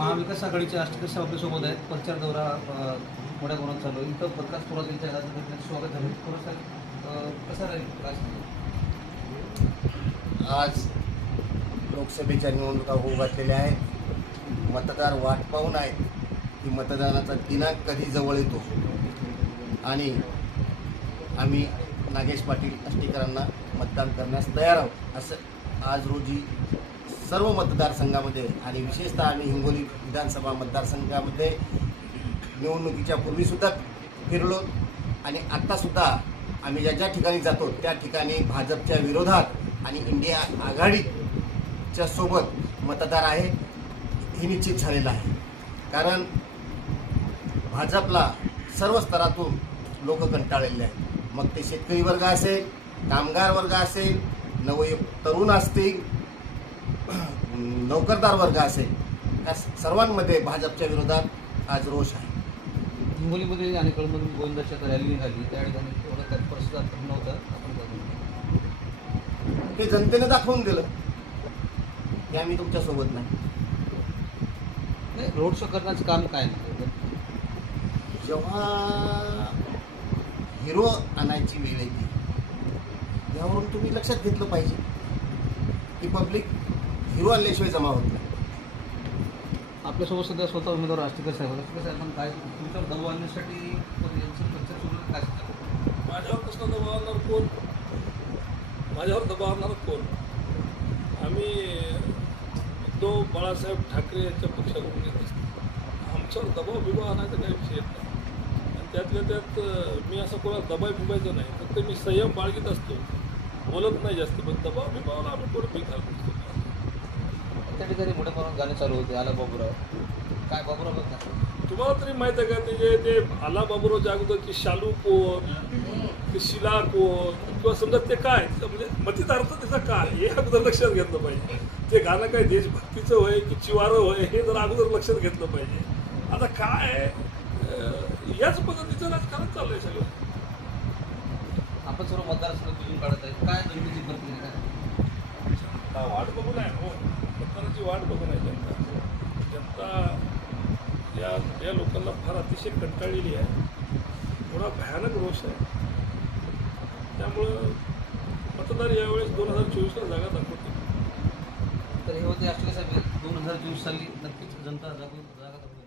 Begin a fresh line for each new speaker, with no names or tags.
महाविकास आघाडीचे राष्ट्रीय आपल्यासोबत आहेत. प्रचार दौरा मोठ्या प्रमाणात चालू आहे. इथं पत्रकार थोरात यांच्या स्वागत झालं थोडंसं कसं राहील
आज लोकसभेच्या निवडणुका होऊ घातलेल्या आहेत. मतदार वाट पाहून आहेत की मतदानाचा दिनांक कधी जवळ येतो? आणि आम्ही नागेश पाटील आष्टीकरांना मतदान करण्यास तयार आहोत. असं आज रोजी सर्व मतदारसंघामध्ये आणि विशेषतः आम्ही हिंगोली विधानसभा मतदारसंघामध्ये निवडणुकीच्या पूर्वीसुद्धा फिरलो आणि आत्तासुद्धा आम्ही ज्या ज्या ठिकाणी जातो त्या ठिकाणी भाजपच्या विरोधात आणि इंडिया आघाडीच्या सोबत मतदार आहे हे निश्चित झालेलं आहे. कारण भाजपला सर्व स्तरातून लोक कंटाळलेले आहेत. मग ते शेतकरी वर्ग असेल कामगार वर्ग असेल नवयुक्त तरुण असतील नोकरदार वर्ग असेल या सर्वांमध्ये भाजपच्या विरोधात आज रोष आहे.
हिंगोलीमध्ये आणि कळमधून गोविंदाच्या रॅली निघाली त्या ठिकाणी एवढा काही परिस्थिती नव्हता आपण.
हे जनतेने दाखवून दिलं. की आम्ही तुमच्यासोबत नाही.
नाही रोड शो करण्याचं काम काय नाही.
जेव्हा हिरो आणायची वेळ येते यावरून तुम्ही लक्षात घेतलं पाहिजे की पब्लिक हिरो आणल्याशिवाय जमा होत नाही.
आपल्यासोबत सध्या स्वतः उमेदवार राष्ट्रीय साहेब राष्ट्रीय साहेबांना काय तुमच्यावर दबाव आणण्यासाठी यांचं प्रचार सुरू आहे, काय सांगाल?
माझ्यावर कसं दबाव आणणार कोण? माझ्यावर दबाव आणणार कोण? आम्ही उद्धव बाळासाहेब ठाकरे यांच्या पक्षाकडून येत असतो. आमच्यावर दबाव बिबाव आणायचा काही विषय येत नाही. आणि त्यातल्या त्यात अं, मी असं कोणाला दबाव बिबायचं नाही. फक्त मी संयम बाळगीत असतो. बोलत नाही जास्त पण दबाव बिबावला आम्ही कोण पीक घालत
त्या ठिकाणी मोठ्या प्रमाणात गाणे चालू होते आला बाबूराव. काय बाबूराव बघा
तुम्हाला तरी माहीत आहे का ते जे ते आला बाबूरावच्या अगोदरची शालू कोण ते शिला कोण किंवा समजा ते काय तर म्हणजे मतीत अर्थ त्याचा काय हे अगोदर लक्षात घेतलं पाहिजे. ते गाणं काय देशभक्तीचं होय की चिवारं होय हे जर अगोदर लक्षात घेतलं पाहिजे. आता काय याच पद्धतीचं राजकारण चाललंय सगळं.
आपण सर्व मतदारसंघ तुझून काढत आहे. काय जनतेची प्रतिक्रिया काय?
वाट बघून आहे हो. मतदानाची वाट बघून आहे जनता. जनता या या लोकांना फार अतिशय कंटाळलेली आहे. थोडा भयानक रोष आहे. त्यामुळं मतदार यावेळेस दोन हजार चोवीसला जागा दाखवतो
तर हे होते राष्ट्रीय साहेब. दोन हजार चोवीस साली नक्कीच जनता जागृत